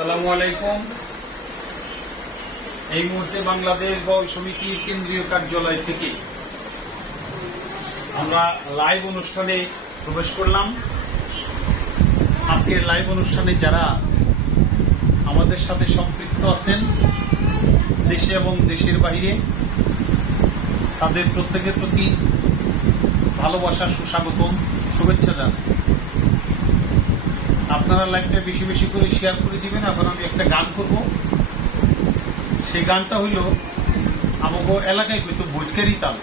আসসালামু আলাইকুম। এই মুহূর্তে বাংলাদেশ বয় সমিতির কেন্দ্রীয় কার্যালয় থেকে আমরা লাইভ অনুষ্ঠানে প্রবেশ করলাম। আজকের লাইভ অনুষ্ঠানে যারা আমাদের সাথে সম্পৃক্ত আছেন দেশে এবং দেশের বাইরে, তাদের প্রত্যেকের প্রতি ভালোবাসা, সুস্বাগতম, শুভেচ্ছা জানাই। আপনারা লাইভটা বেশি বেশি করে শেয়ার করে দিবেন। এখন আমি একটা গান করব। সেই গানটা হইল আমাকে এলাকায় কইতো বৈঠকারি তাল।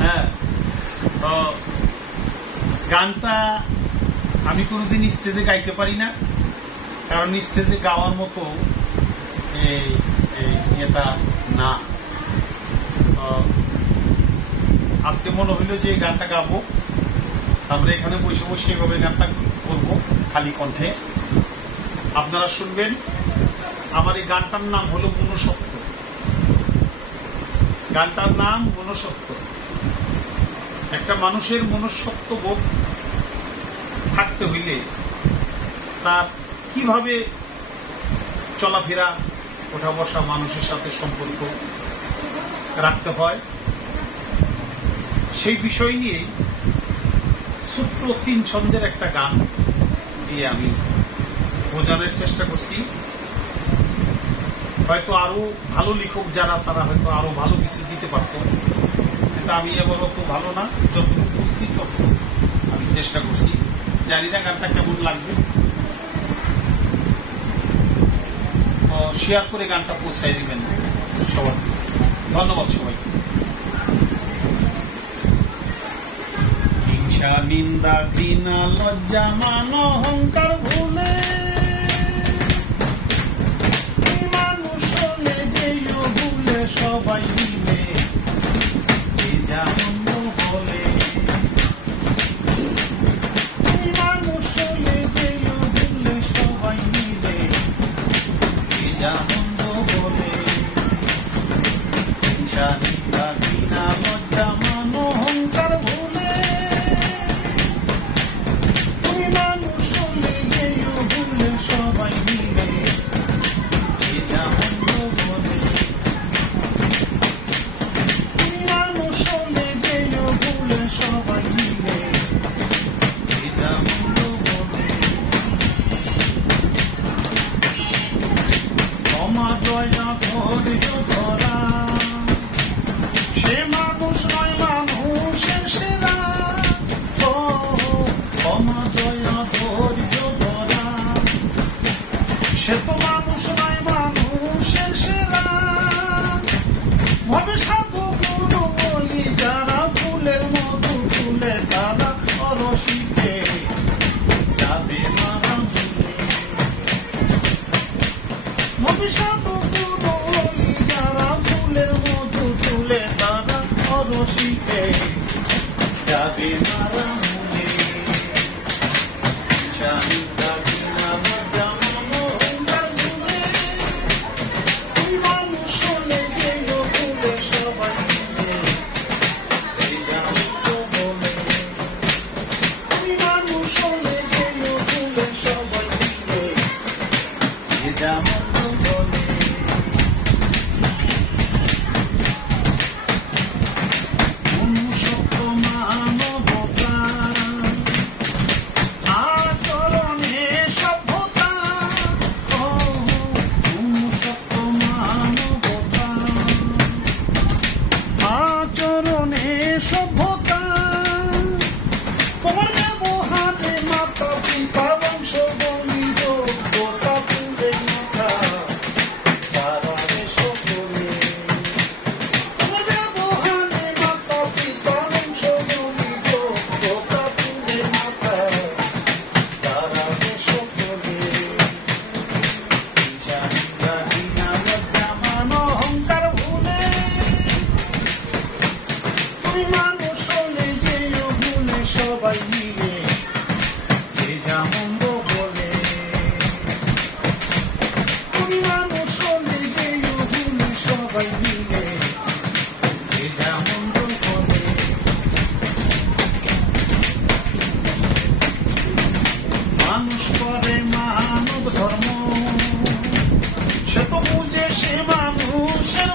হ্যাঁ, তো গানটা আমি কোনোদিন স্টেজে গাইতে পারি না, কারণ স্টেজে গাওয়ার মতো এটা না। আজকে মনে হইল যে এই গানটা গাবো। আমরা এখানে বসে বসে এভাবে গানটা করব খালি কণ্ঠে, আপনারা শুনবেন। আমার এই গানটার নাম হলো মনুষ্যত্ব। গানটার নাম মনুষ্যত্ব। একটা মানুষের মনুষ্যত্ব বোধ থাকতে হইলে তার কিভাবে চলাফেরা, ওঠা বসা, মানুষের সাথে সম্পর্ক রাখতে হয়, সেই বিষয় নিয়েই ছোট্ট 3 ছন্দের একটা গান দিয়ে আমি বোঝানোর চেষ্টা করছি। হয়তো আরো ভালো লেখক যারা, তারা হয়তো আরো ভালো কিছু দিতে পারত, কিন্তু আমি এবার অত ভালো না। যতটুকু করছি ততটুকু আমি চেষ্টা করছি। জানি না গানটা কেমন লাগবে, তো শেয়ার করে গানটা পৌঁছাই দিবেন সবার কাছে। ধন্যবাদ সবাইকে। নিন্দা, ঘৃণা, লজ্জা, মান, অহংকার ভুলে মানুষ হলে যেও ভুলে সবাই মিলে যে যেমন বলে। মানুষ হলে যেও ভুলে সবাই মিলে যে যেমন বলে। নিন্দা, ঘৃণা, লজ্জা, মান, অহংকার ভুলে সবাই মিলে যে যেমন বলে। মানুষ হলে যেও ভুলে সবাই মিলে যে যেমন বলে। ক্ষমা, দয়া, ধৈর্য ধরা, সে মানুষ নয় মানুষের সেরা। ক্ষমা, দয়া, ধৈর্য ধরা, সে তো মানুষ নয় মানুষের সেরা। ভবে সাধু গুরু বলি যারা, ফুলের মধু তুলে তারা অরসিকে যাবে মারা ভুলে। ভবে সাধু গুরু বলি যারা, ফুলের মধু তুলে তারা অরসিকে যাবে মারা ভুলে। জানি সবাই মিলে যে যেমন করে মানব ধর্ম, সে তো বুঝে সে মানুষের